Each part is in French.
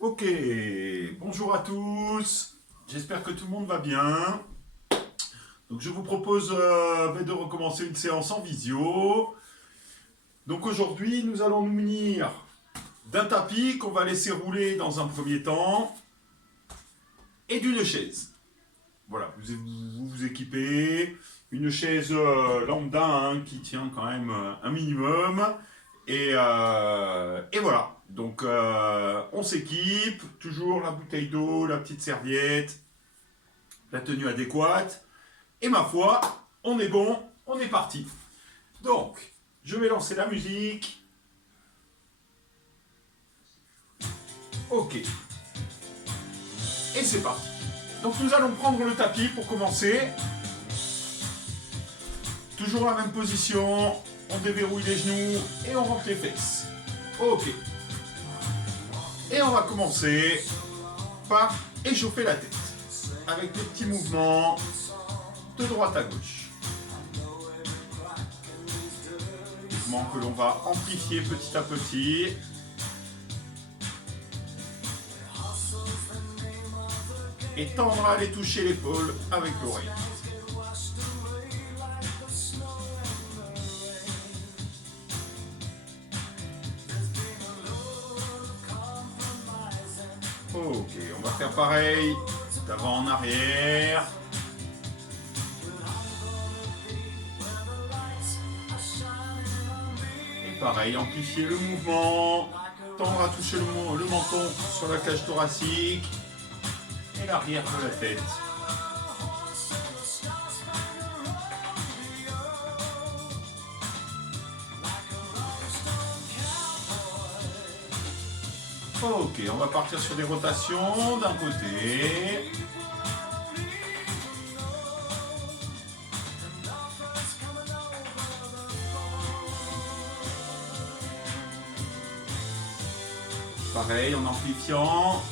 Ok, bonjour à tous, j'espère que tout le monde va bien. Donc je vous propose de recommencer une séance en visio. Donc aujourd'hui nous allons nous munir d'un tapis qu'on va laisser rouler dans un premier temps et d'une chaise. Voilà, vous équipez, une chaise lambda hein, qui tient quand même un minimum. Et voilà. Donc on s'équipe, toujours la bouteille d'eau, la petite serviette, la tenue adéquate. Et ma foi, on est bon, on est parti. Donc, je vais lancer la musique. Ok. Et c'est parti. Donc nous allons prendre le tapis pour commencer. Toujours la même position. On déverrouille les genoux et on rentre les fesses. Ok. Et on va commencer par échauffer la tête. Avec des petits mouvements de droite à gauche. Mouvements que l'on va amplifier petit à petit. Et tendre à aller toucher l'épaule avec l'oreille. Ok, on va faire pareil, d'avant en arrière. Et pareil, amplifier le mouvement, tendre à toucher le menton sur la cage thoracique et l'arrière de la tête. Ok, on va partir sur des rotations d'un côté. Pareil, en amplifiant.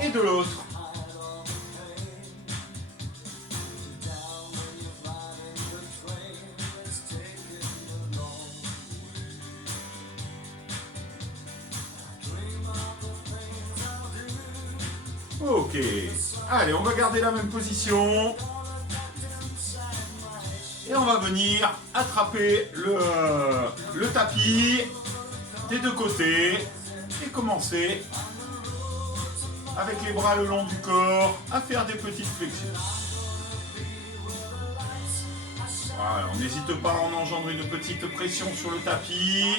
Et de l'autre. Ok. Allez, on va garder la même position. Et on va venir attraper le tapis des deux côtés et commencer avec les bras le long du corps à faire des petites flexions. Voilà, on n'hésite pas à en engendrer une petite pression sur le tapis.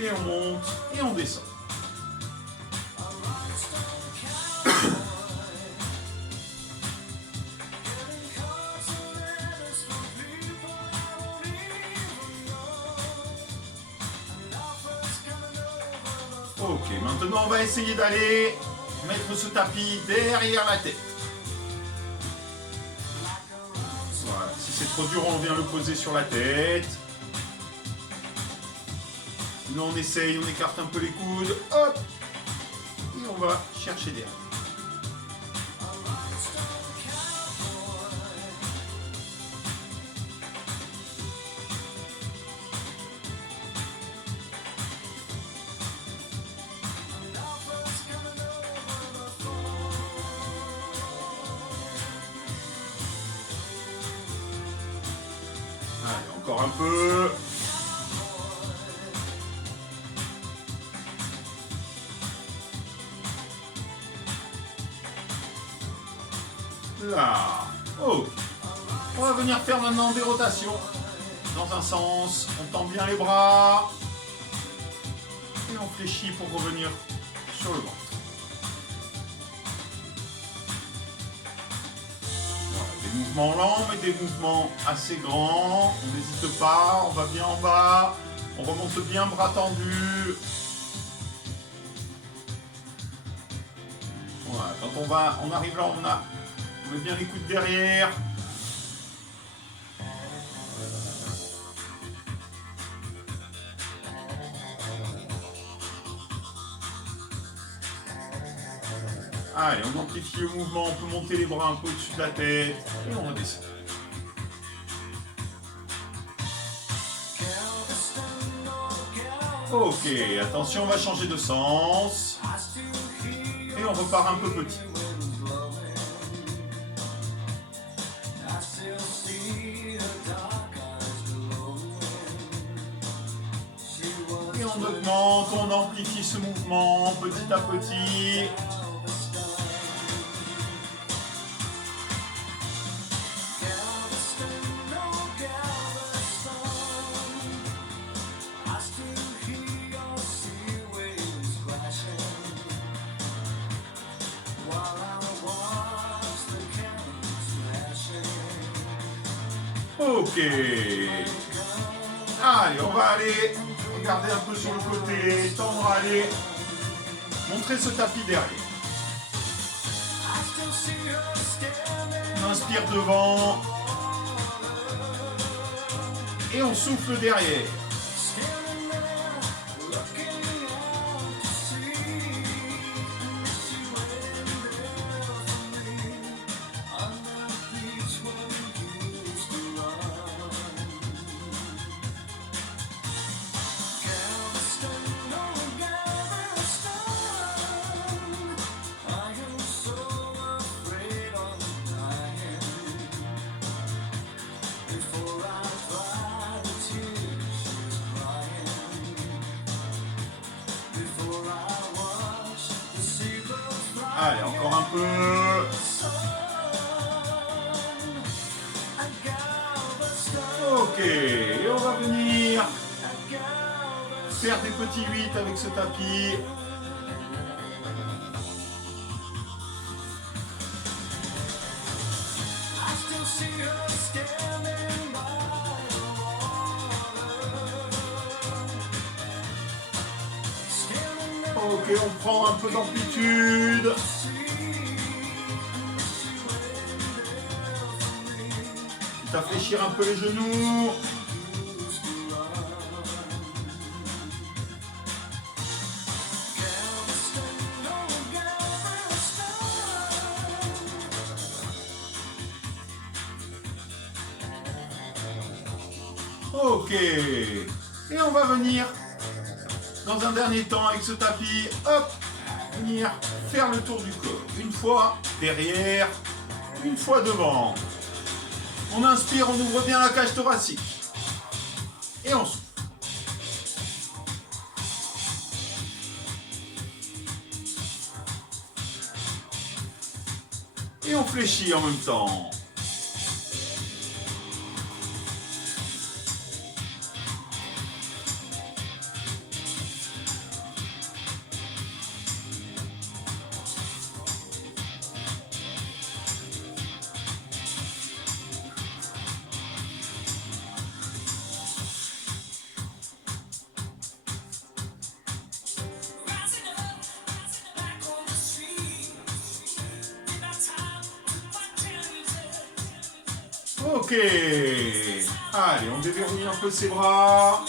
Et on monte et on descend. Ok, maintenant on va essayer d'aller mettre ce tapis derrière la tête. Voilà, si c'est trop dur, on vient le poser sur la tête. Sinon on essaye, on écarte un peu les coudes, hop, et on va chercher derrière. Allez, encore un peu. Là. Oh. On va venir faire maintenant des rotations. Dans un sens, on tend bien les bras. Et on fléchit pour revenir sur le ventre. Voilà, des mouvements lents, mais des mouvements assez grands. On n'hésite pas, on va bien en bas. On remonte bien bras tendus. Voilà, quand on arrive là, on met bien les coudes derrière. Allez, on amplifie le mouvement, on peut monter les bras un peu au-dessus de la tête et on redescend. Ok, attention, on va changer de sens. Et on repart un peu petit. Et on augmente, on amplifie ce mouvement petit à petit. Ok. Allez, on va aller regarder un peu sur le côté, tendre, aller montrer ce tapis derrière. On inspire devant et on souffle derrière. Allez, encore un peu. Ok, et on va venir faire des petits 8 avec ce tapis. Ok, on prend un peu d'amplitude. Quitte à fléchir un peu les genoux. Ok. Et on va venir, dans un dernier temps, avec ce tapis, hop, venir faire le tour du corps. Une fois derrière, une fois devant. On inspire, on ouvre bien la cage thoracique. Et on souffle. Et on fléchit en même temps. Ok. Allez, on déverrouille un peu ses bras.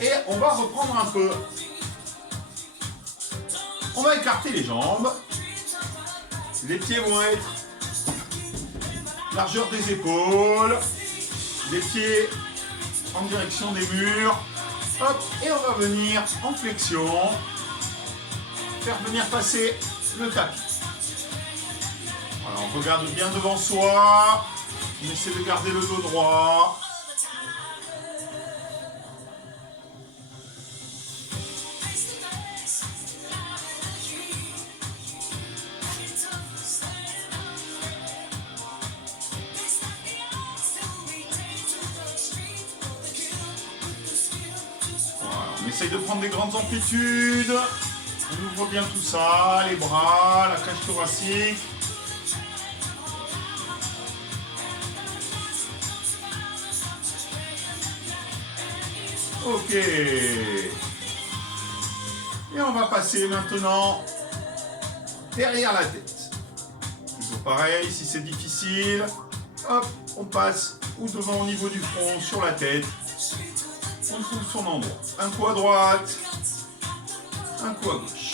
Et on va reprendre un peu. On va écarter les jambes. Les pieds vont être largeur des épaules. Les pieds en direction des murs. Hop, et on va venir en flexion, faire venir passer le tapis. Voilà, on regarde bien devant soi, on essaie de garder le dos droit. On essaye de prendre des grandes amplitudes. On ouvre bien tout ça, les bras, la cage thoracique. Ok. Et on va passer maintenant derrière la tête. Toujours pareil, si c'est difficile, hop, on passe ou devant au niveau du front, sur la tête. On trouve son endroit. Un coup à droite, un coup à gauche.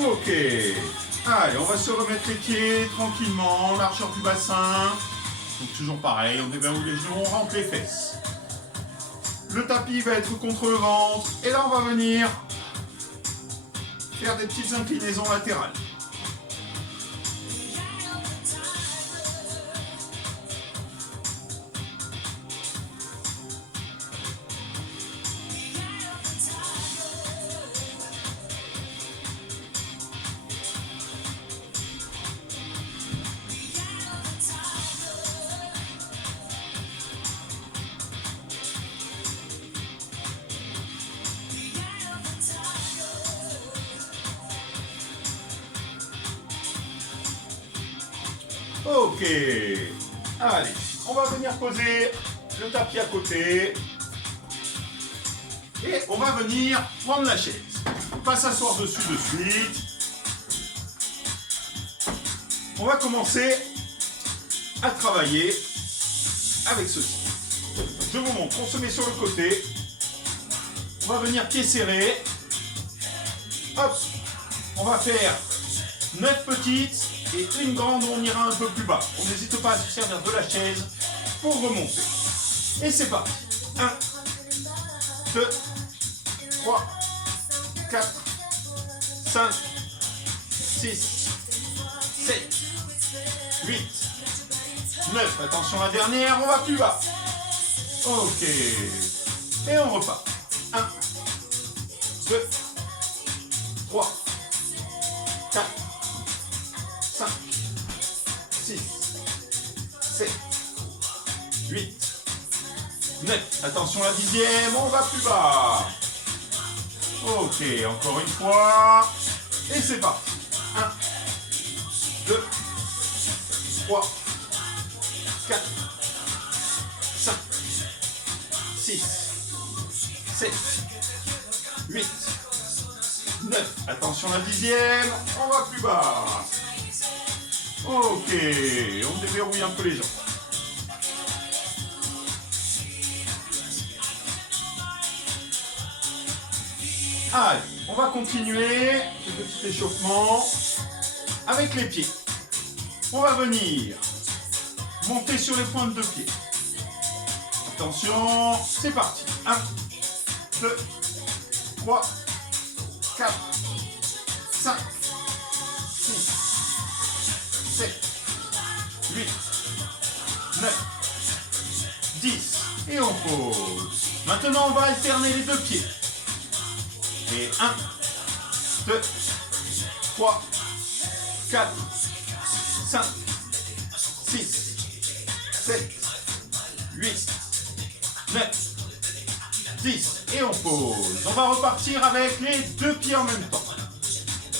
Ok. Allez, on va se remettre les pieds tranquillement, largeur du bassin. Donc toujours pareil, on déverrouille les genoux, on rentre les fesses. Le tapis va être contre le ventre. Et là, on va venir faire des petites inclinaisons latérales. Ok. Allez, on va venir poser le tapis à côté. Et on va venir prendre la chaise. Pas s'asseoir dessus de suite. On va commencer à travailler avec ceci. Je vous montre, on se met sur le côté. On va venir pied serré. Hop. On va faire 9 petites et une grande où on ira un peu plus bas. On n'hésite pas à se servir de la chaise pour remonter. Et c'est parti. 1, 2, 3, 4, 5, 6, 7, 8, 9. Attention la dernière, on va plus bas. Ok. Et on repart. 1, 2, 3, 4, 5, 6, 7, 8, 9. Attention la dixième, on va plus bas. Ok, encore une fois. Et c'est parti. 1, 2, 3, 4, 5, 6, 7, 8, 9. Attention la dixième, on va plus bas. Ok, on déverrouille un peu les jambes. Allez, on va continuer ce petit échauffement avec les pieds. On va venir monter sur les pointes de pied. Attention, c'est parti. 1, 2, 3, 4, 5, 6, 7, 8, 9, 10. Et on pose. Maintenant, on va alterner les deux pieds. Et 1, 2, 3, 4, 5, 6, 7, 8, 9, 10. Et on pose. On va repartir avec les deux pieds en même temps.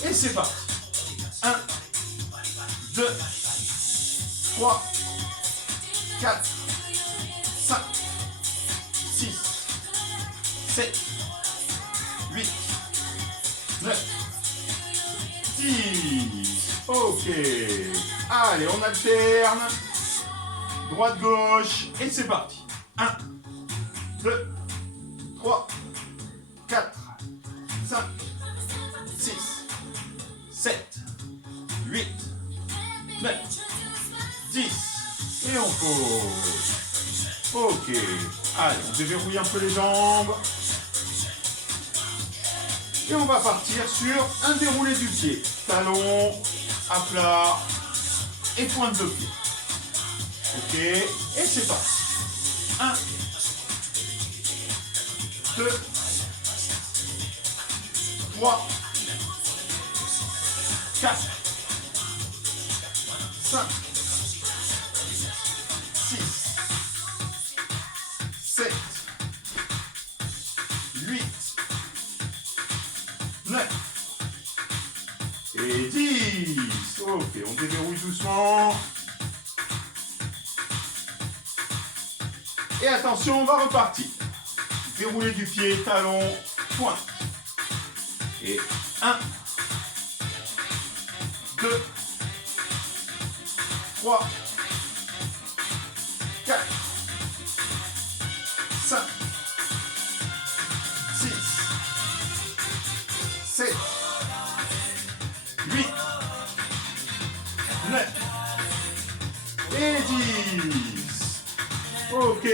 Et c'est parti. 1, 2, 3, 4, 5, 6, 7, 8, 9, 10. Ok. Allez, on alterne. Droite-gauche. Et c'est parti. 1, 2, 3, 4, 5, 6, 7, 8, 9, 10. Et on pose. Ok. Allez, on déverrouille un peu les jambes. Et on va partir sur un déroulé du pied. Talon, à plat et pointe de pied. Ok. Et c'est parti. 1, 2, 3, 4, 5, 6, 7, 8, 9 et 10. Ok, on déverrouille doucement. Et attention, on va repartir. Déroulé du pied, talon, pointe. Et 1, 2, 3, 4, 5, 6, 7, 8, 9 et 10. Ok.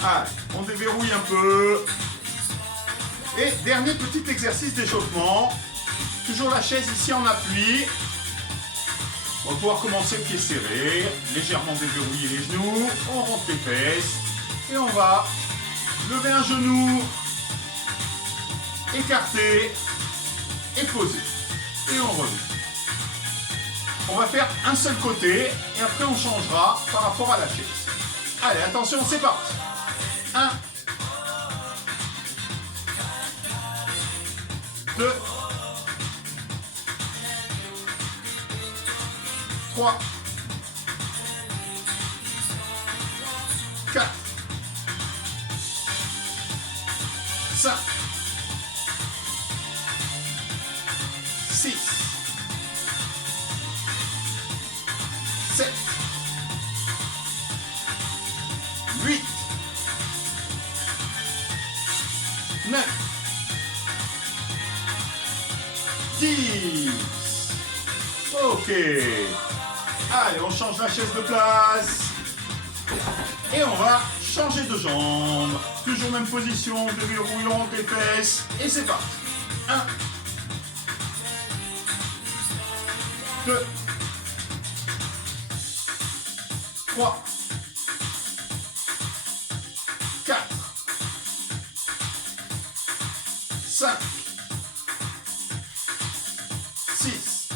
Allez, on déverrouille un peu. Et dernier petit exercice d'échauffement. Toujours la chaise ici en appui. On va pouvoir commencer le pied serré. Légèrement déverrouiller les genoux. On rentre les fesses. Et on va lever un genou. Écarter. Et poser. Et on revient. On va faire un seul côté. Et après on changera par rapport à la chaise. Allez, attention, c'est parti. 1, 2, 3, 4, 5, 6, 7, 8, 9, 10. Ok. Allez, on change la chaise de place. Et on va changer de jambe. Toujours même position, déverrouillons les fesses. Et c'est parti. 1, 2, 3, 4, 5, 6,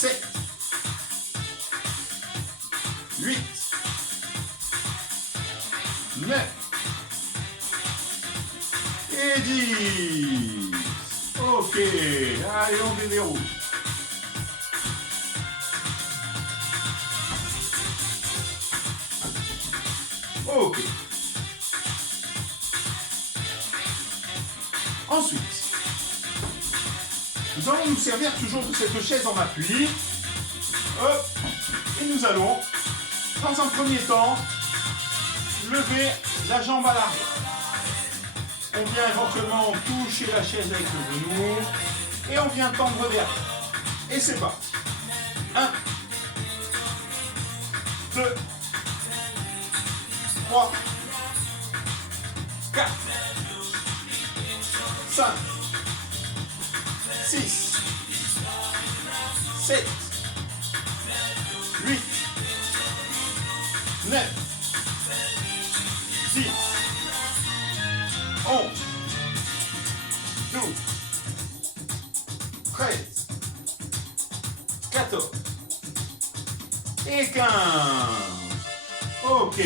7, 8, 9 et 10. Ok, allez, on déverrouille. Ok. Ensuite, nous allons nous servir toujours de cette chaise en appui. Hop. Et nous allons, dans un premier temps, lever la jambe à l'arrière. On vient éventuellement toucher la chaise avec le genou. Et on vient tendre vers. Et c'est parti. 1, 2, 3, 4, 5, 6, 7, 8, 9, 10, 11, 12, 13, 14 et 15. Ok.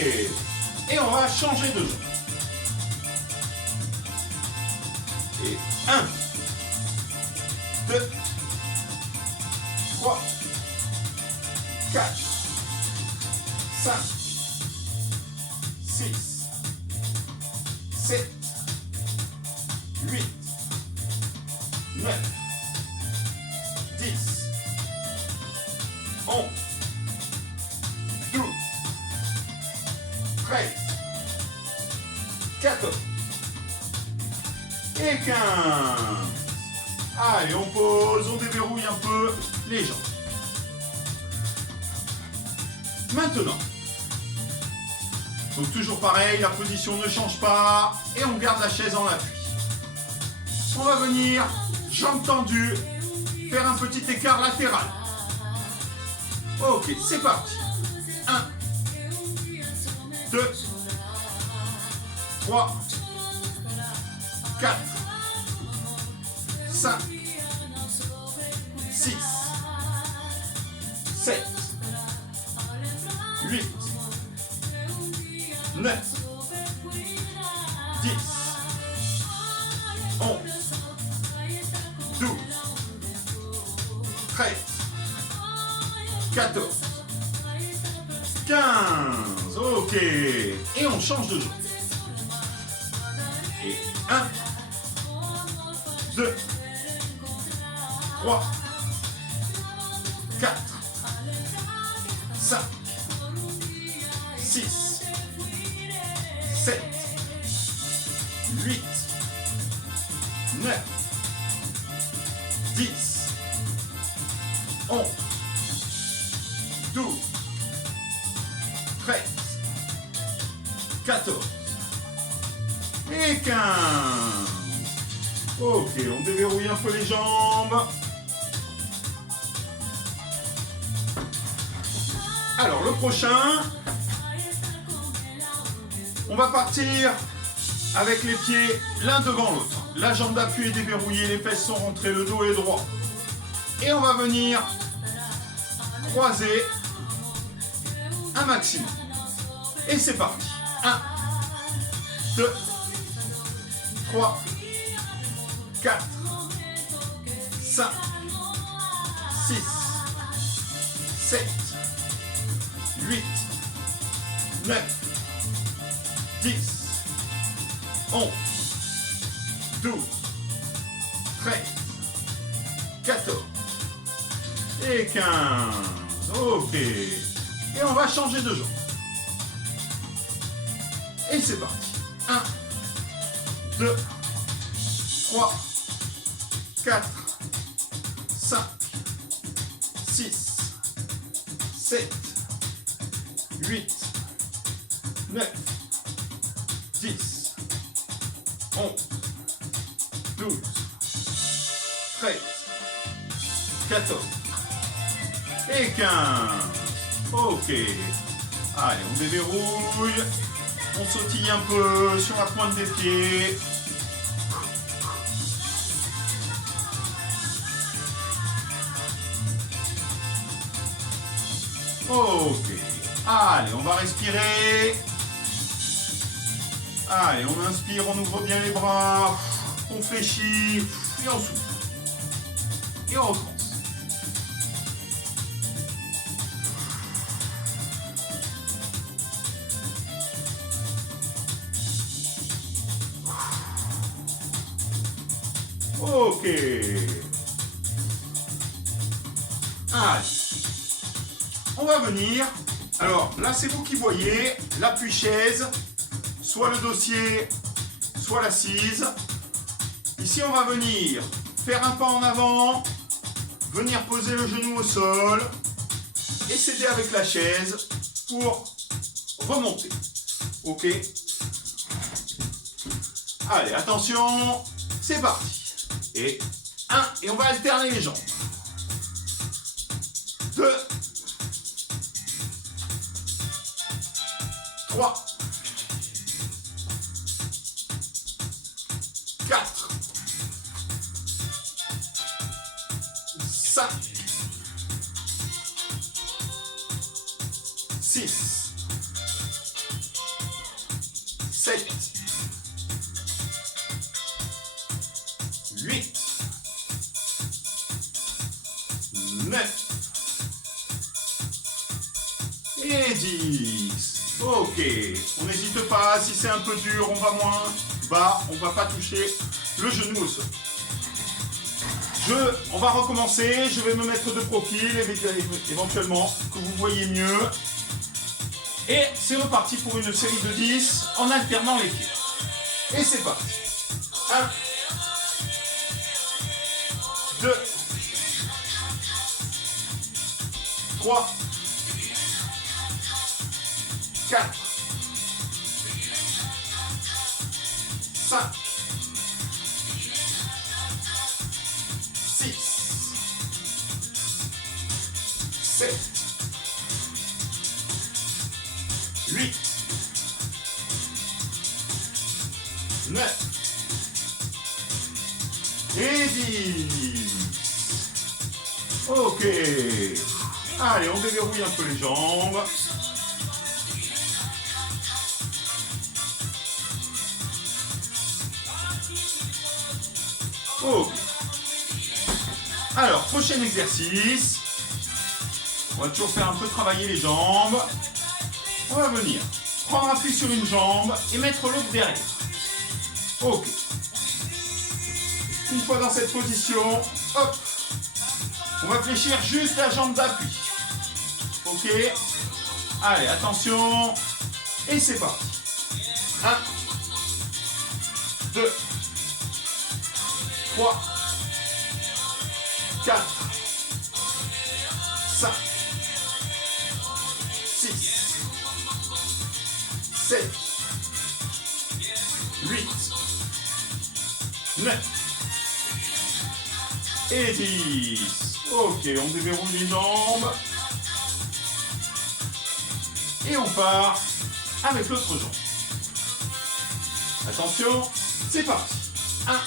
Et on va changer de jambe. Et 1, 2, 3, 4, 5, 6, 7, 8, 9, 10, 11, 12, 13, 14 et 15. Allez, on pose, on déverrouille un peu les jambes. Maintenant, donc toujours pareil, la position ne change pas et on garde la chaise en appui. On va venir, jambes tendues, faire un petit écart latéral. Ok, c'est parti. 1, 2, 3, 4, 5, 6, 7, 8, 9, 10, 11, 12, 13, 14, 15. Ok. Et on change de jeu. Et 1, 2, 3, 4, 5, 6, 7, 8, 9, 10, 11, 12, 13, 14 et 15. Ok, on déverrouille un peu les jambes. Alors, le prochain, on va partir avec les pieds l'un devant l'autre. La jambe d'appui est déverrouillée, les fesses sont rentrées, le dos est droit. Et on va venir croiser un maximum. Et c'est parti. 1, 2, 3, 4, 5, 6, 7, 8, 9, 10, 11, 12, 13, 14 et 15. Ok. Et on va changer de jambe. Et c'est parti. 1, 2, 3, 4, 5, 6, 7, 8, 9, 10, 11, 12, 13, 14 et 15. Ok. Allez, on déverrouille. On sautille un peu sur la pointe des pieds. Ok. Allez, on va respirer. Allez, on inspire, on ouvre bien les bras. On fléchit. Et on souffle. Et on recommence. Ok. Allez. On va venir. Alors là, c'est vous qui voyez l'appui chaise, soit le dossier, soit l'assise. Ici, on va venir faire un pas en avant, venir poser le genou au sol et s'aider avec la chaise pour remonter. Ok. Allez, attention, c'est parti. Et 1, et on va alterner les jambes. 2, 3, 4, 5, 6, 7, 8, 9 et 10. Ok, on n'hésite pas, si c'est un peu dur, on va moins bas, on ne va pas toucher le genou au sol. On va recommencer, je vais me mettre de profil, éventuellement, que vous voyez mieux. Et c'est reparti pour une série de 10 en alternant les pieds. Et c'est parti. 1, 2, 3, 4, 5, 6, 7, 8, 9 et 10. Ok. Allez, on déverrouille un peu les jambes. Ok. Alors, prochain exercice. On va toujours faire un peu travailler les jambes. On va venir prendre appui sur une jambe et mettre l'autre derrière. Ok. Une fois dans cette position, hop. On va fléchir juste la jambe d'appui. Ok. Allez, attention. Et c'est parti. 1, 2, 3, 4, 5, 6, 7, 8, 9 et 10. Ok, on déverrouille les jambes. Et on part avec l'autre jambe. Attention, c'est parti. 1,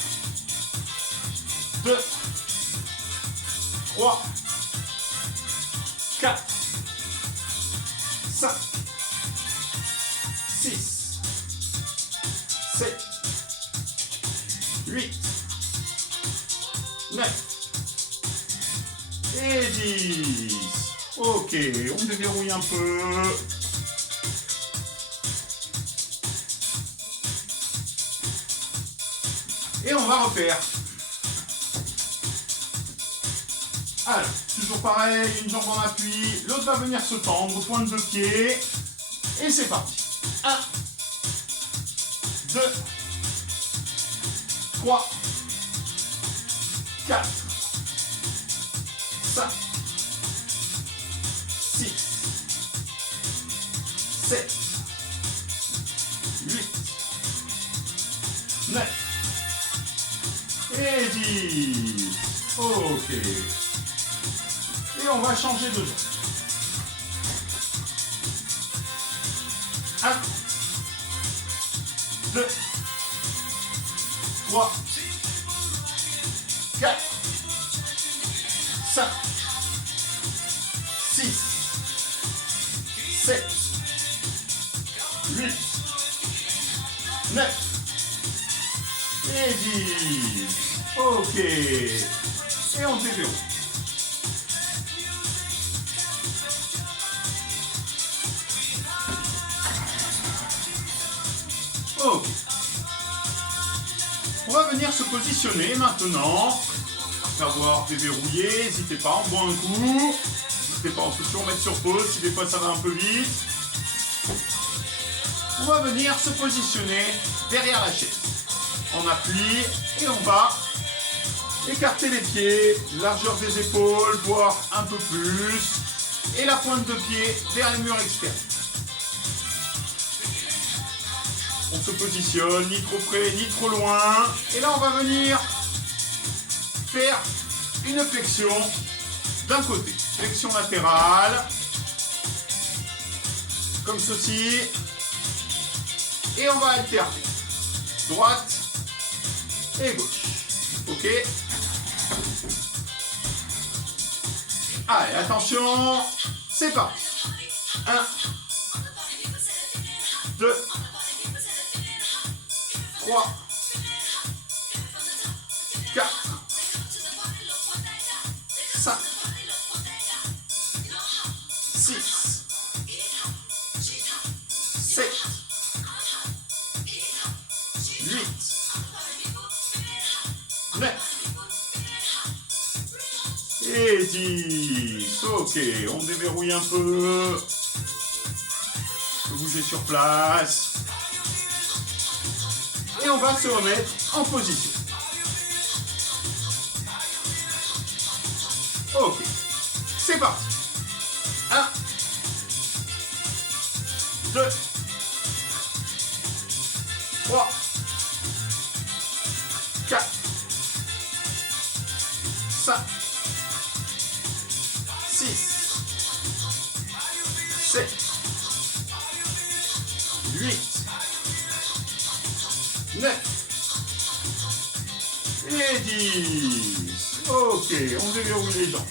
2, 3, 4, 5, 6, 7, 8, 9 et 10. Ok, on déverrouille un peu. Et on va refaire. Alors, toujours pareil, une jambe en appui, l'autre va venir se tendre, pointe de pied. Et c'est parti. 1, 2, 3, 4, 5, 6, 7, 8, 9 et 10. Ok. Et on va changer de jambe. 1, 2, 3, 4, 5, 6, 7, 8, 9 et 10. Ok. Et on déverrouille. Ok. On va venir se positionner maintenant. Après avoir déverrouillé, n'hésitez pas, on boit un coup. N'hésitez pas, on peut toujours mettre sur pause si des fois ça va un peu vite. On va venir se positionner derrière la chaise. On appuie et on va écarter les pieds, largeur des épaules, voire un peu plus. Et la pointe de pied vers les murs externes. On se positionne, ni trop près, ni trop loin. Et là, on va venir faire une flexion d'un côté. Flexion latérale. Comme ceci. Et on va alterner. Droite et gauche. Ok. Allez, attention. C'est parti. 1, 2, 3, 4, 5, 6, 7, 8, 9 et 10. Ok, on déverrouille un peu. On peut bouger sur place. Et on va se remettre en position. Ok, c'est parti. 1, 2, 3, 4, 5, 6, 7, 8, 9 et 10. Ok, on déverrouille les jambes.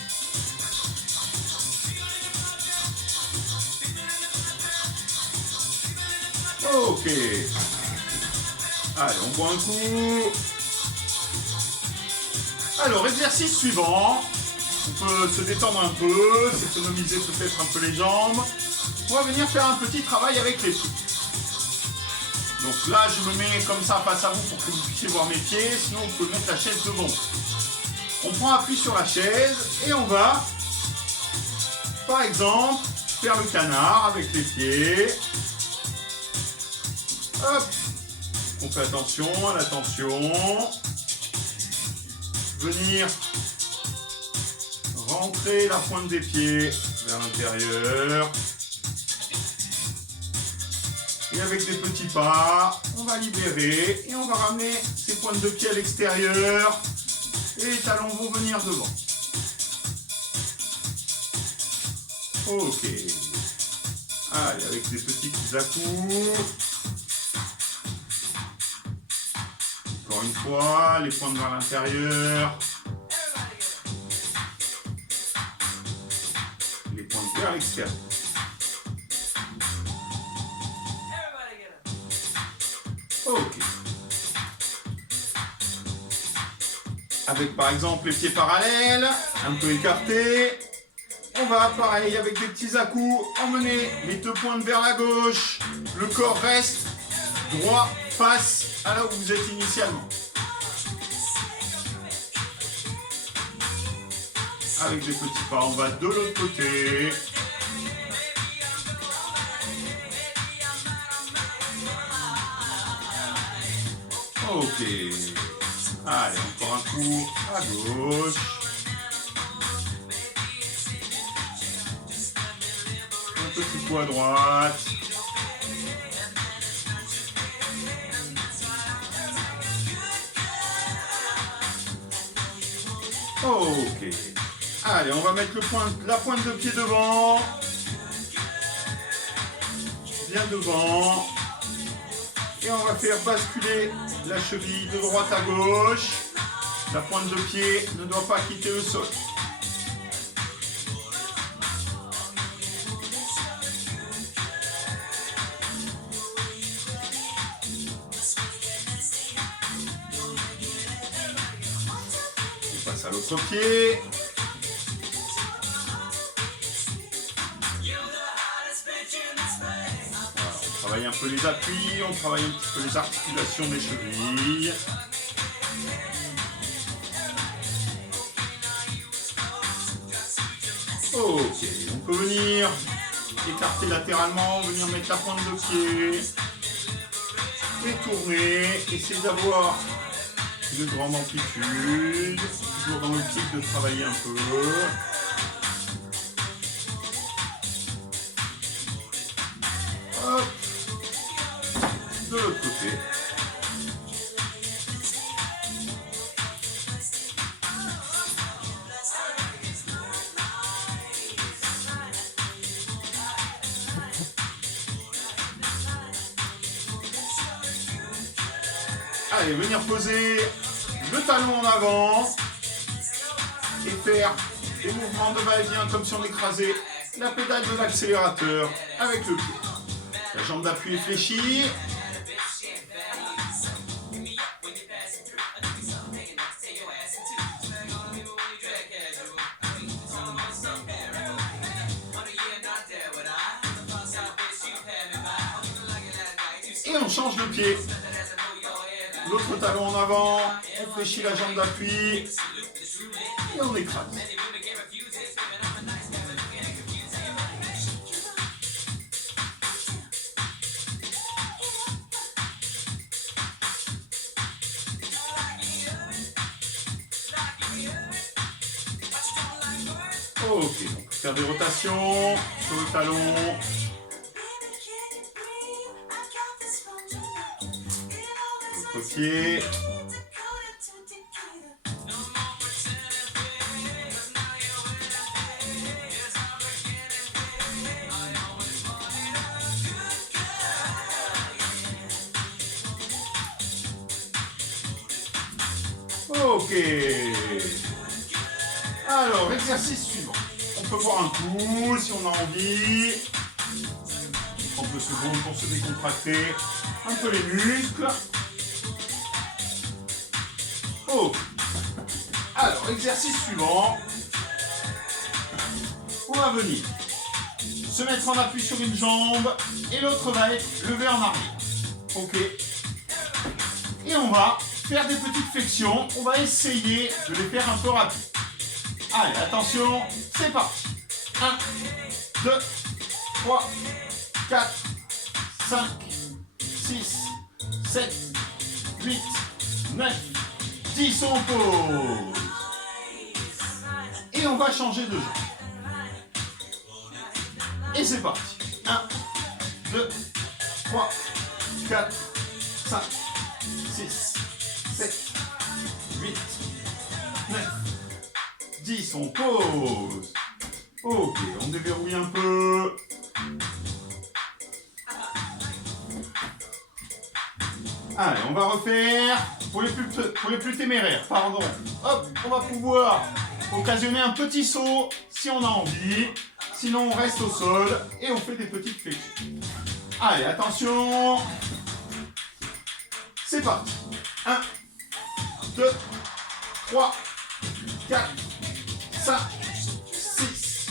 Ok. Allez, on boit un coup. Alors, exercice suivant. On peut se détendre un peu, s'économiser peut-être un peu les jambes. On va venir faire un petit travail avec les pieds. Donc là, je me mets comme ça face à vous pour que vous puissiez voir mes pieds. Sinon, vous pouvez mettre la chaise devant. On prend appui sur la chaise et on va, par exemple, faire le canard avec les pieds. Hop. On fait attention à la tension. Venir rentrer la pointe des pieds vers l'intérieur. Et avec des petits pas, on va libérer et on va ramener ces pointes de pied à l'extérieur. Et les talons vont venir devant. Ok. Allez, avec des petits coups à coups. Encore une fois, les pointes vers l'intérieur. Les pointes vers l'extérieur. Ok. Avec par exemple les pieds parallèles, un peu écartés. On va pareil avec des petits à-coups emmener les deux pointes vers la gauche. Le corps reste droit face à là où vous êtes initialement. Avec des petits pas, on va de l'autre côté. Ok. Allez, encore un coup à gauche. Un petit coup à droite. Ok. Allez, on va mettre la pointe de pied devant. Bien devant. Et on va faire basculer la cheville de droite à gauche. La pointe de pied ne doit pas quitter le sol. On passe à l'autre pied. On travaille un peu les appuis, on travaille un petit peu les articulations des chevilles. Ok, on peut venir écarter latéralement, venir mettre la pointe de pied et tourner, essayer d'avoir une grande amplitude, toujours dans l'optique de travailler un peu. Hop. De l'autre côté. Allez, venir poser le talon en avant et faire des mouvements de va-et-vient comme si on écrasait la pédale de l'accélérateur avec le pied. La jambe d'appui est fléchie. Et on change de pied. L'autre talon en avant, on fléchit la jambe d'appui et on écrase. Ok, on peut faire des rotations sur le talon. L'autre pied. Ok. Alors, exercice suivant. On peut boire un coup si on a envie. 32 secondes pour se décontracter un peu les muscles. Oh. Alors, exercice suivant. On va venir se mettre en appui sur une jambe et l'autre va être levé en arrière. Ok. Et on va faire des petites flexions. On va essayer de les faire un peu rapide. Allez, attention, c'est parti. 1, 2, 3, 4, 5, 6, 7, 8, 9, 10. On pose. Et on va changer de jambe. Et c'est parti. 1, 2, 3, 4, 5, 6, 7, 8, 9, 10. On pose. Ok, on déverrouille un peu. Allez, on va refaire pour les plus téméraires. Pardon. Hop, on va pouvoir occasionner un petit saut si on a envie. Sinon, on reste au sol et on fait des petites flexions. Allez, attention. C'est parti. 1, 2, 3, 4, 5, 6,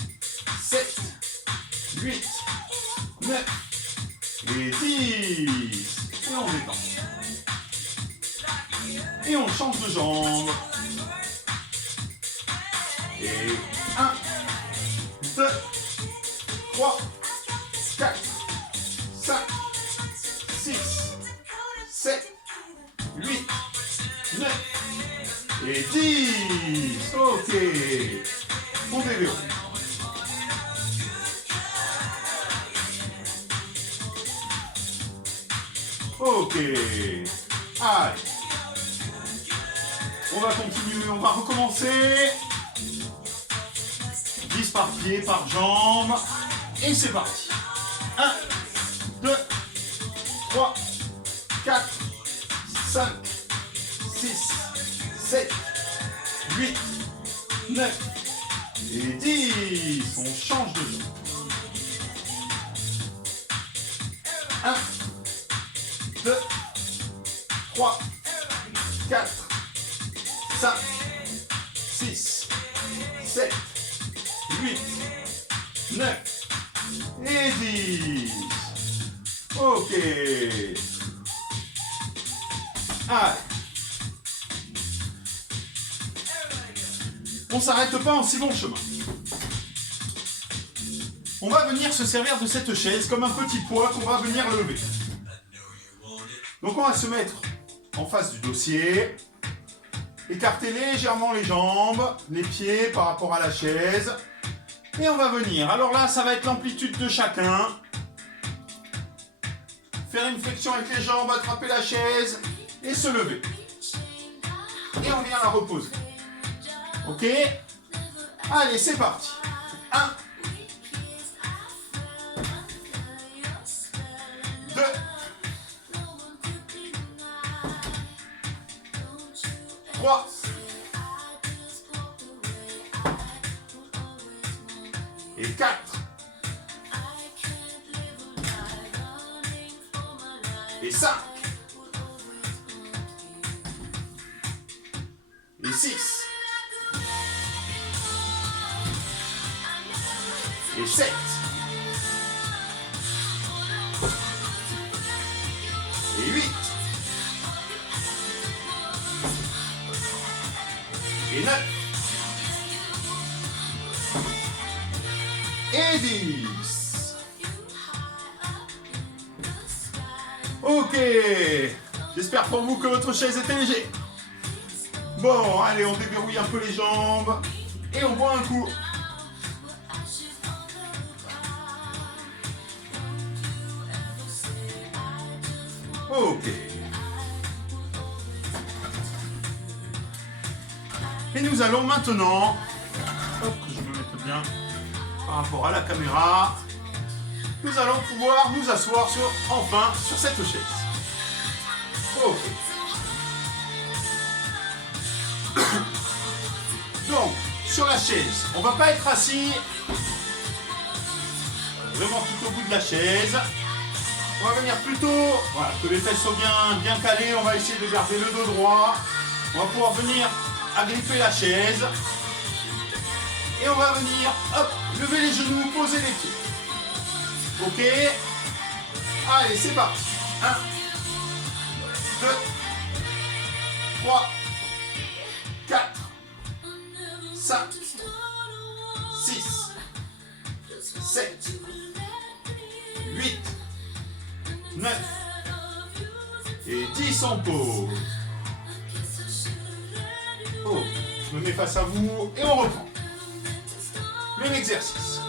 7, 8, 9 et 10. Et on détend. Et on change de jambe. Et 1, 2, 3, 4, 5, 6, 7, 8, 9 et 10. Ok. On déverrouille. Ok. Allez. On va continuer, on va recommencer. 10 par pied, par jambe. Et c'est parti. 1, 2, 3, 4, 5, 6, 7, 8, 9 et 10. On change de jambe. 1, 2, 3, 4, 5, 6, 7, 8, 9 et 10. Ok. Allez. On s'arrête pas en si bon chemin. On va venir se servir de cette chaise comme un petit poids qu'on va venir lever. Donc on va se mettre en face du dossier, écarter légèrement les jambes, les pieds par rapport à la chaise, et on va venir. Alors là, ça va être l'amplitude de chacun. Faire une flexion avec les jambes, attraper la chaise et se lever. Et on vient la reposer. Ok? Allez, c'est parti. 1, 2, 3, et 4, et 5, et 6, et 7, et 8, et 9, et 10. Ok. J'espère pour vous que votre chaise était légère. Bon, allez, on déverrouille un peu les jambes et on boit un coup. Ok. Et nous allons maintenant, hop, que je me mette bien par rapport à la caméra, nous allons pouvoir nous asseoir enfin sur cette chaise. Ok. Donc, sur la chaise, on ne va pas être assis vraiment tout au bout de la chaise. On va venir plutôt, voilà, que les fesses soient bien calées. On va essayer de garder le dos droit. On va pouvoir venir agripper la chaise. Et on va venir, hop, lever les genoux, poser les pieds. Ok. Allez, c'est parti. 1, 2, 3, 4, 5, 6, 7, 8, 9 et 10, on pose. Oh, je me mets face à vous et on reprend. Même exercice.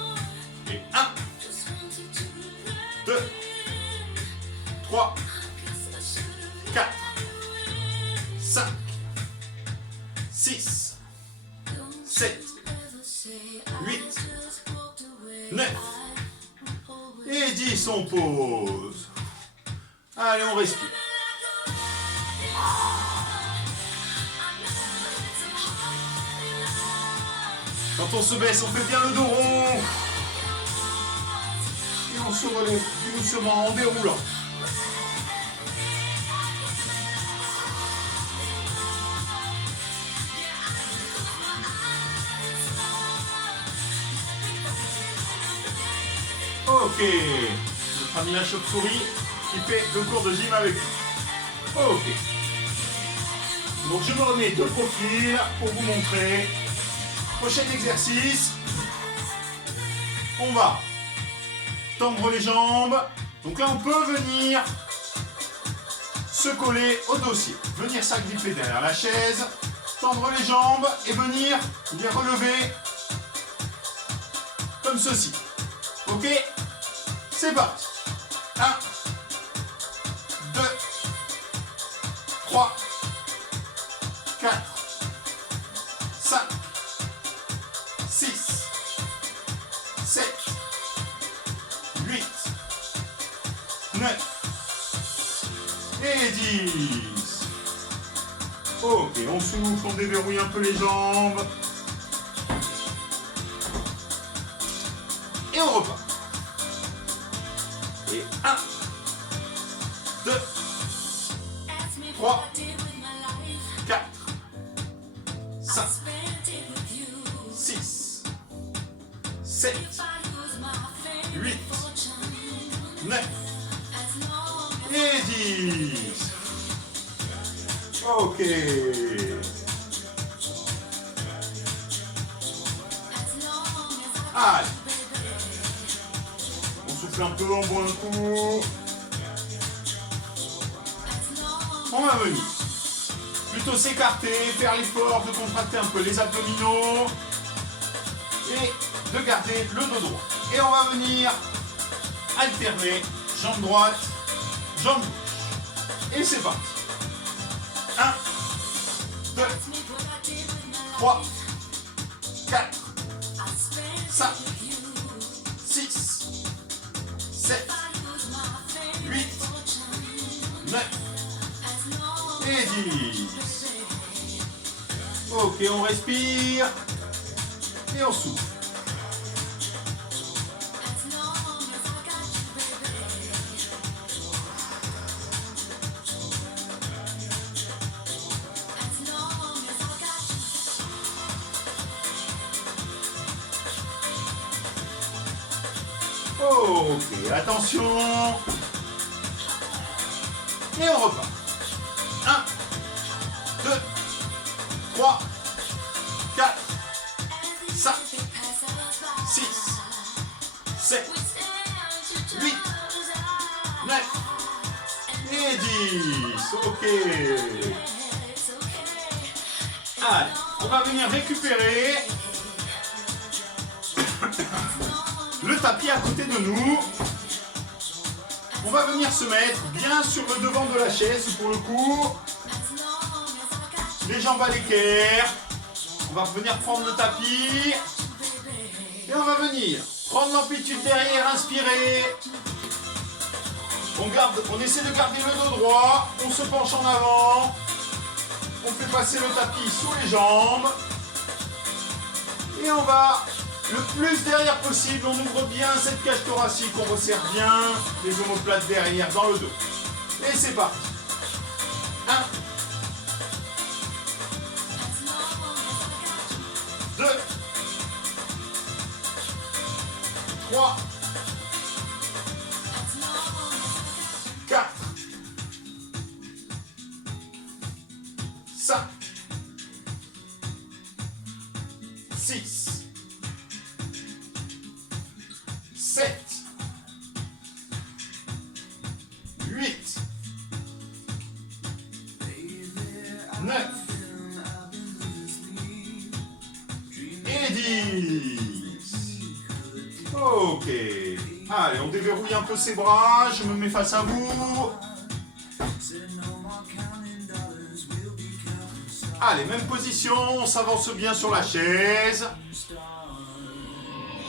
Et 1, 2, 3, 4, 5, 6, 7, 8, 9 et 10, on pose. Allez, on respire. Quand on se baisse, on fait bien le dos rond. Et on se relève doucement en déroulant. Ok. Notre ami la chauve-souris qui fait le cours de gym avec nous. Ok. Donc je me remets de profil pour vous montrer. Prochain exercice, on va tendre les jambes. Donc là, on peut venir se coller au dossier, venir s'agripper derrière la chaise, tendre les jambes et venir les relever comme ceci. Ok? C'est parti. 1, 2, 3, 4, 5, 6, 7, 8, 9 et 10. Ok, on souffle, on déverrouille un peu les jambes. Et on repart. Et 1, 2, 3, 4, 5, 6, 7, 8, 9 et 10. Ok. Allez. On souffle un peu, on boit un coup. On va venir plutôt s'écarter, faire l'effort de contracter un peu les abdominaux et de garder le dos droit. Et on va venir alterner jambe droite, jambe gauche. Et c'est parti. 1, 2, 3, 4, 5, 6, 7, 8, 9 et 10. Ok, on respire et on souffle. Ok, attention. Et on repart. 1, 2, 3, 4, 5, 6, 7, 8, 9 et 10. Ok. Allez, on va venir récupérer le tapis à côté de nous. On va venir se mettre bien sur le devant de la chaise pour le coup. Les jambes à l'équerre. On va venir prendre le tapis. Et on va venir prendre l'amplitude derrière, inspirer. On essaie de garder le dos droit. On se penche en avant. On fait passer le tapis sous les jambes. Et on va le plus derrière possible. On ouvre bien cette cage thoracique. On resserre bien les omoplates derrière dans le dos. Et c'est parti. 1, 3, 4, 5, 6, 7, 8, 9 et 10. Ok. Allez, on déverrouille un peu ses bras. Je me mets face à vous. Allez, même position. On s'avance bien sur la chaise.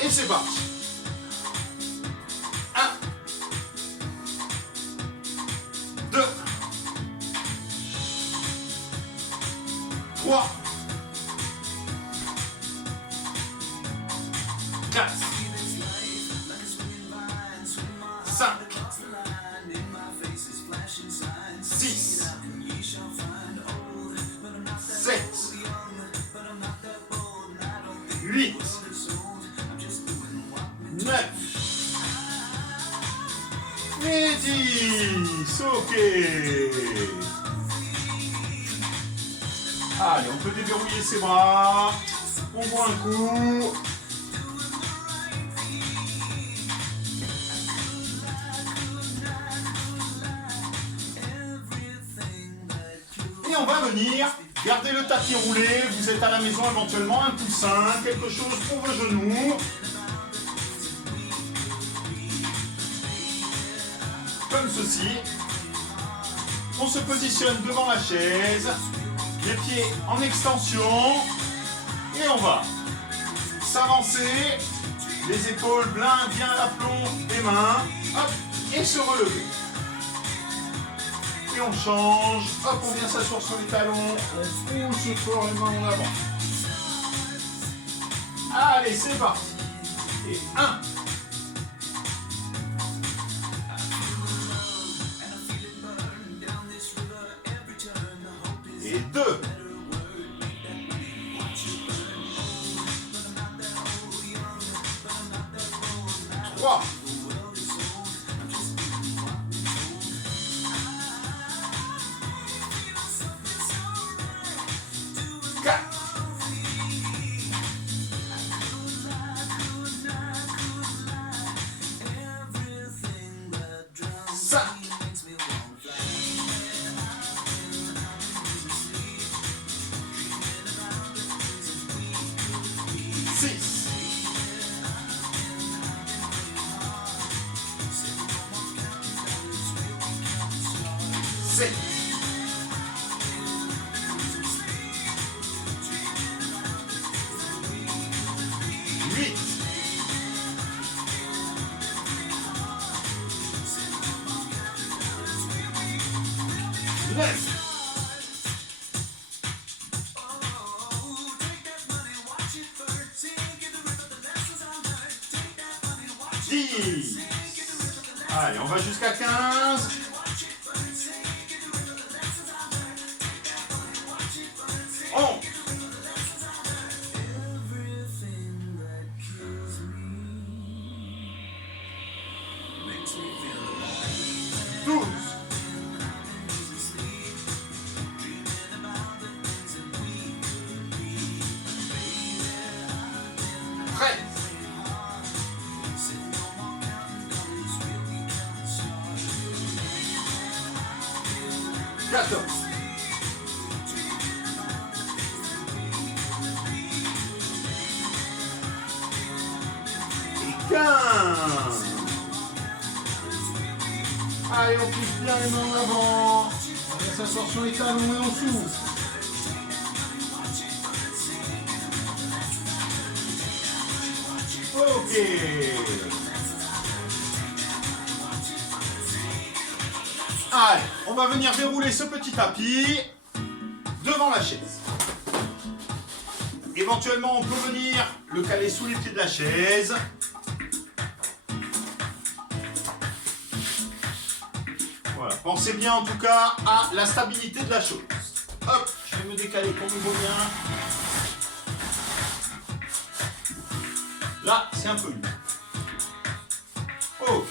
Et c'est parti. 1, 2, 3, 4, 5, 6, 7, 8, 9 et 10. Ok. Allez, on peut déverrouiller ses bras. On boit un coup. Et on va venir garder le tapis roulé. Vous êtes à la maison éventuellement, un coussin, quelque chose pour vos genoux. Comme ceci. On se positionne devant la chaise. Les pieds en extension. Et on va s'avancer. Les épaules bien à l'aplomb des mains. Hop, et se relever. Et on change, hop, on vient s'asseoir sur les talons, on pousse fort les mains en avant. Allez, c'est parti. Et 1. Et 2. 3. 4. 5. 6. 7. 8. 9. 10. Allez, on va jusqu'à 15. 11. 12. 13. 14. 15. Allez, on pousse bien les mains en avant. On vient s'asseoir sur les talons et on souffle. Ok. Allez, on va venir dérouler ce petit tapis devant la chaise. Éventuellement, on peut venir le caler sous les pieds de la chaise. Voilà, pensez bien en tout cas à la stabilité de la chose. Hop, je vais me décaler pour me bien. Là, c'est un peu mieux. Oh.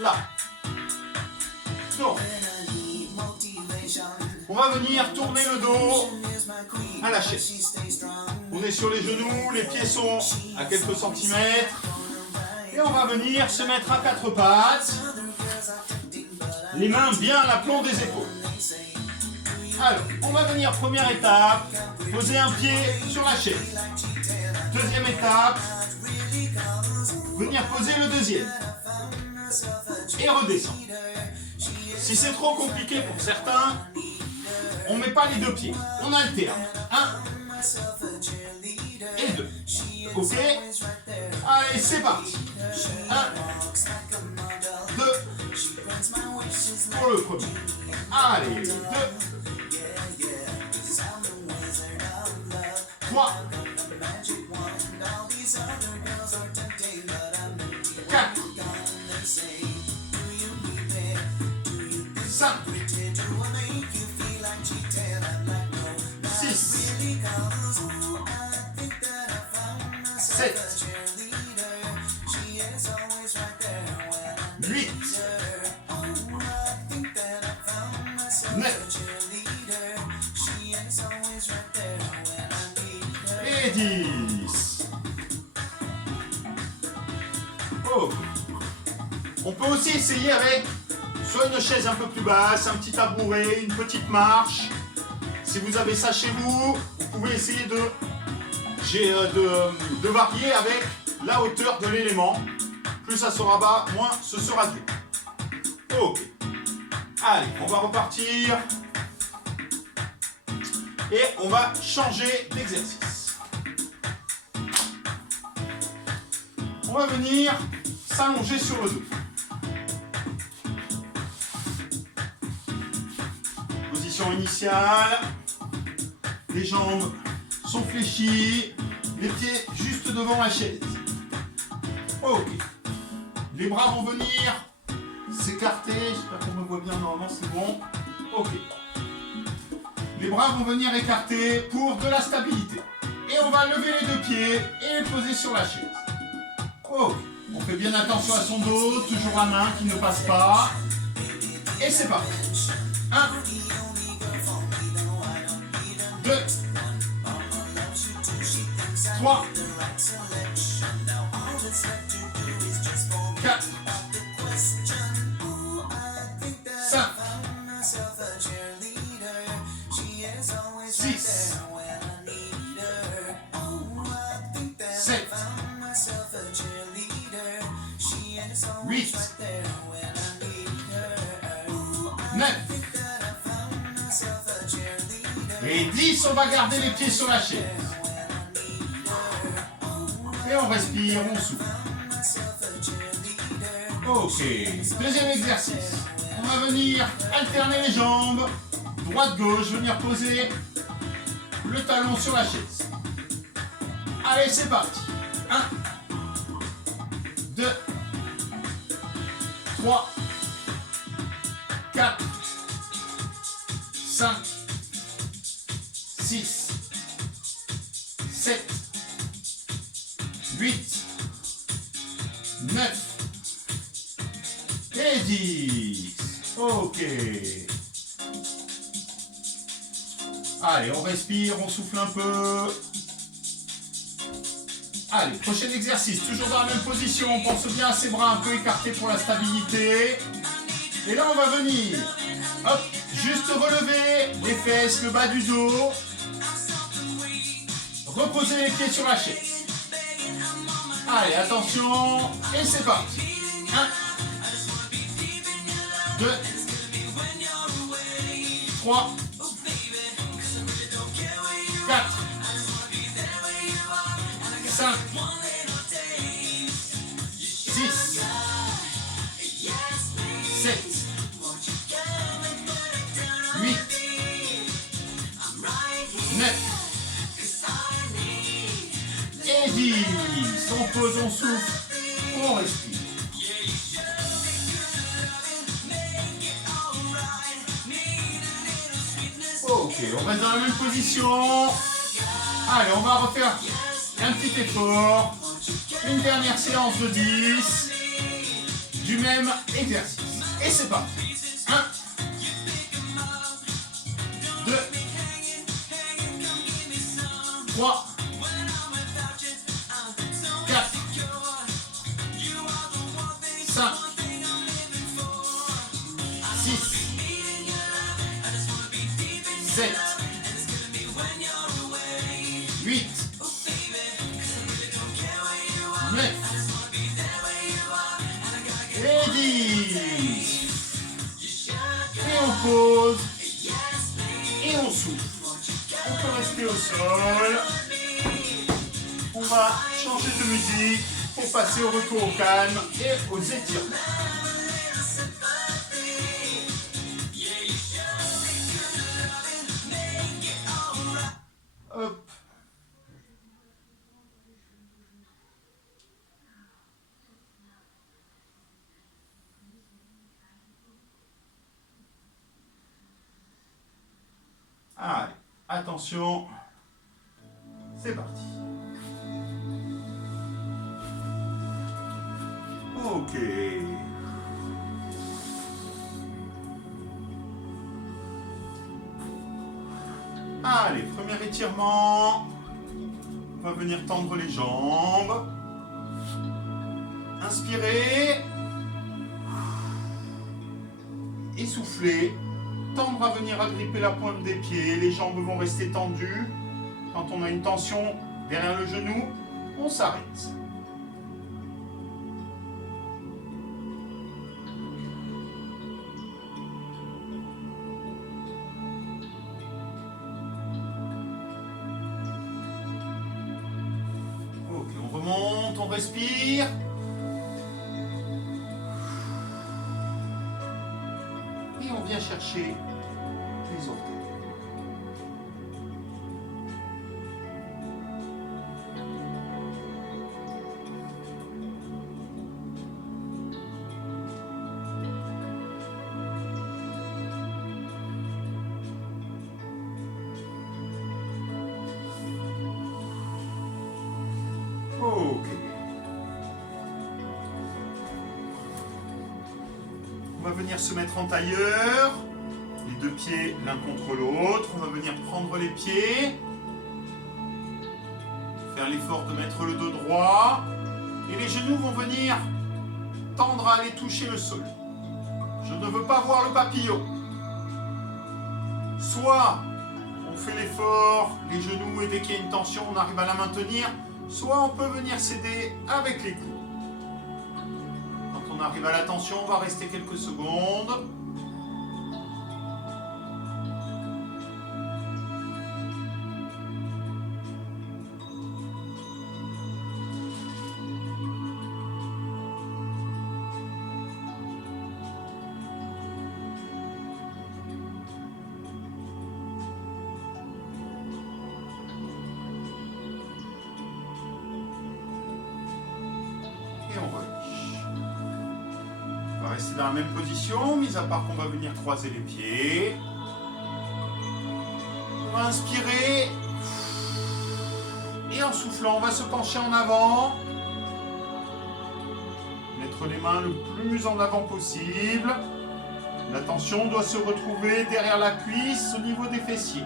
Là. Donc. On va venir tourner le dos à la chaise. On est sur les genoux, les pieds sont à quelques centimètres. Et on va venir se mettre à quatre pattes. Les mains bien à l'aplomb des épaules. Alors, on va venir, première étape, poser un pied sur la chaise. Deuxième étape, venir poser le deuxième. Et redescendre. Si c'est trop compliqué pour certains, on ne met pas les deux pieds. On alterne. 1 et 2. Ok? Allez, c'est parti. 1, 2, pour le premier. Allez, 2, 3, 4, 5, 6, 7, 8, 9 et 10. Oh. On peut aussi essayer avec soit une chaise un peu plus basse, un petit tabouret, une petite marche. Si vous avez ça chez vous, vous pouvez essayer de varier avec la hauteur de l'élément. Plus ça sera bas, moins ce sera dur. Ok. Allez, on va repartir. Et on va changer d'exercice. On va venir s'allonger sur le dos. Position initiale. Les jambes sont fléchies. Les pieds juste devant la chaise. Ok. Les bras vont venir s'écarter. J'espère qu'on me voit bien. Normalement, c'est bon. Ok. Les bras vont venir écarter pour de la stabilité. Et on va lever les deux pieds et les poser sur la chaise. Ok. On fait bien attention à son dos. Toujours à main qui ne passe pas. Et c'est parti. 1, 2, 3, 4, 5, 6, 7, 8, 9 et 10. On va garder les pieds sur la chaise. Et on respire, on souffle. Ok, deuxième exercice. On va venir alterner les jambes, droite-gauche, venir poser le talon sur la chaise. Allez, c'est parti. 1, 2, 3, 4, 5, 6, 7, 8, 9 et 10. Ok. Allez, on respire, on souffle un peu. Allez, prochain exercice, toujours dans la même position. On pense bien à ses bras un peu écartés pour la stabilité. Et là, on va venir, hop, juste relever les fesses, le bas du dos. Reposer les pieds sur la chaise. Allez, attention, et c'est parti. 1, 2, 3, 4, 5, 6, 7, 8, 9 et 10. On pose, on souffle, on respire. Ok, on reste dans la même position. Allez, on va refaire un petit effort. Une dernière séance de 10 du même exercice. Et c'est parti. 1, 2, 3, 4, 5, 6, 7, 8, 9 et 10. Et on pose et on souffle. On peut rester au sol. On va changer de musique pour passer au retour au calme et aux étirements. Hop. Allez, attention, c'est parti. Ok. Allez, premier étirement. On va venir tendre les jambes. Inspirez. Essoufflez. Tendre à venir agripper la pointe des pieds. Les jambes vont rester tendues. Quand on a une tension derrière le genou, on s'arrête. Ok, on remonte, on respire. Et on vient chercher les orteils. Ok. On va venir se mettre en tailleur. Les deux pieds l'un contre l'autre. On va venir prendre les pieds. Faire l'effort de mettre le dos droit. Et les genoux vont venir tendre à aller toucher le sol. Je ne veux pas voir le papillon. Soit on fait l'effort, les genoux, et dès qu'il y a une tension, on arrive à la maintenir. Soit on peut venir s'aider avec les coudes. Quand on arrive à la tension, on va rester quelques secondes. Et on relâche. On va rester dans la même position, mis à part qu'on va venir croiser les pieds. On va inspirer. Et en soufflant, on va se pencher en avant. Mettre les mains le plus en avant possible. La tension doit se retrouver derrière la cuisse au niveau des fessiers.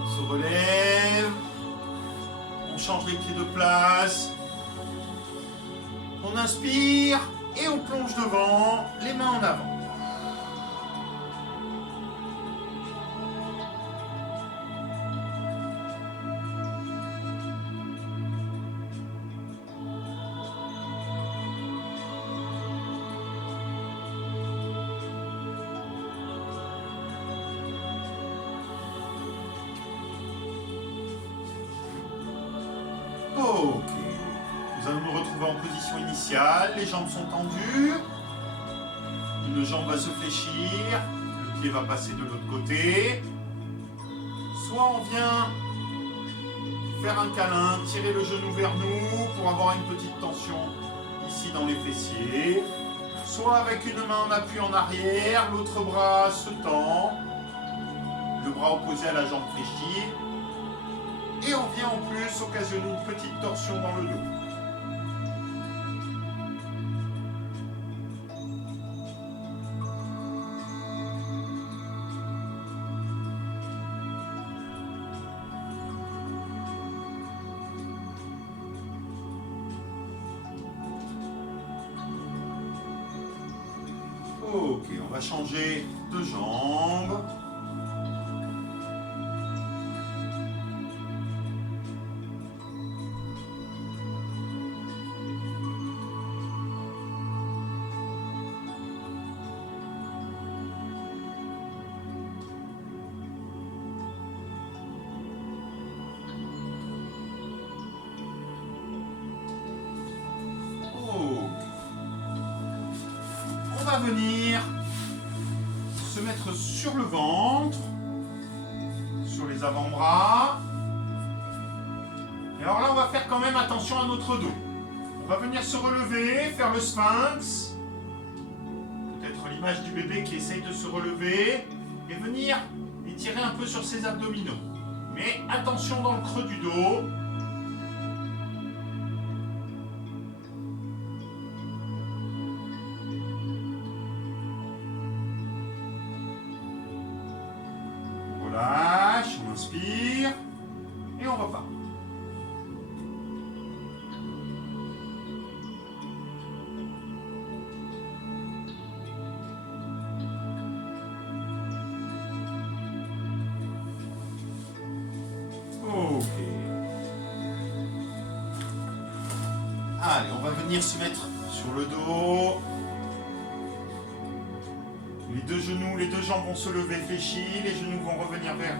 On se relève. On change les pieds de place. On inspire et on plonge devant, les mains en avant. Ok. Nous allons nous retrouver en position initiale. Les jambes sont tendues. Une jambe va se fléchir. Le pied va passer de l'autre côté. Soit on vient faire un câlin, tirer le genou vers nous pour avoir une petite tension ici dans les fessiers. soit avec une main en appui en arrière, l'autre bras se tend, le bras opposé à la jambe fléchie, et on vient en plus occasionner une petite torsion dans le dos. Ok, on va changer de jambe. On va venir se mettre sur le ventre, sur les avant-bras. Et alors là, on va faire quand même attention à notre dos. On va venir se relever, faire le sphinx. Peut-être l'image du bébé qui essaye de se relever. Et venir étirer un peu sur ses abdominaux. Mais attention dans le creux du dos. On relâche, on inspire et on repart. Ok. Allez, on va venir se mettre sur le dos. Les deux genoux, les deux jambes vont se lever fléchis, les genoux vont revenir vers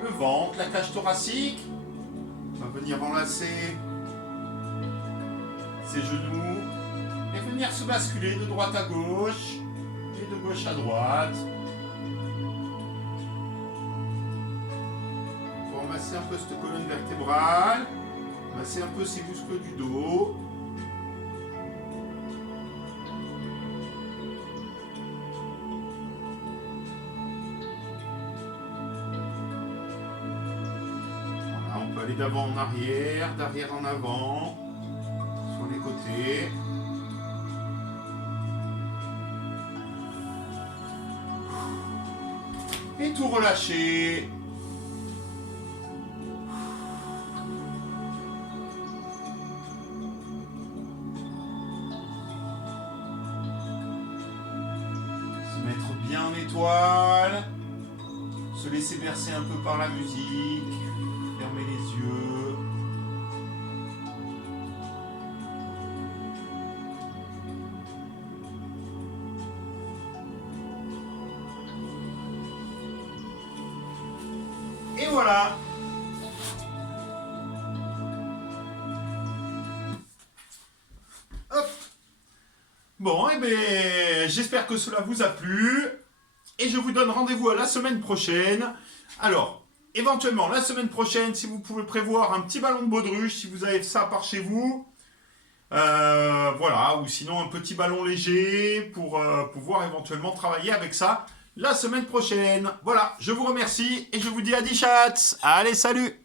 le ventre, la cage thoracique. On va venir enlacer ses genoux et venir se basculer de droite à gauche et de gauche à droite. Pour masser un peu cette colonne vertébrale, masser un peu ces muscles du dos. On peut aller d'avant en arrière, d'arrière en avant, sur les côtés. Et tout relâcher. Se mettre bien en étoile. Se laisser bercer un peu par la musique. Fermez les yeux. Et voilà. Hop. Bon, et bien, j'espère que cela vous a plu. Et je vous donne rendez-vous à la semaine prochaine. Alors, éventuellement, la semaine prochaine, si vous pouvez prévoir un petit ballon de baudruche, si vous avez ça par chez vous, voilà, ou sinon un petit ballon léger pour pouvoir éventuellement travailler avec ça la semaine prochaine. Voilà, je vous remercie et je vous dis à 10 chats. Allez, salut!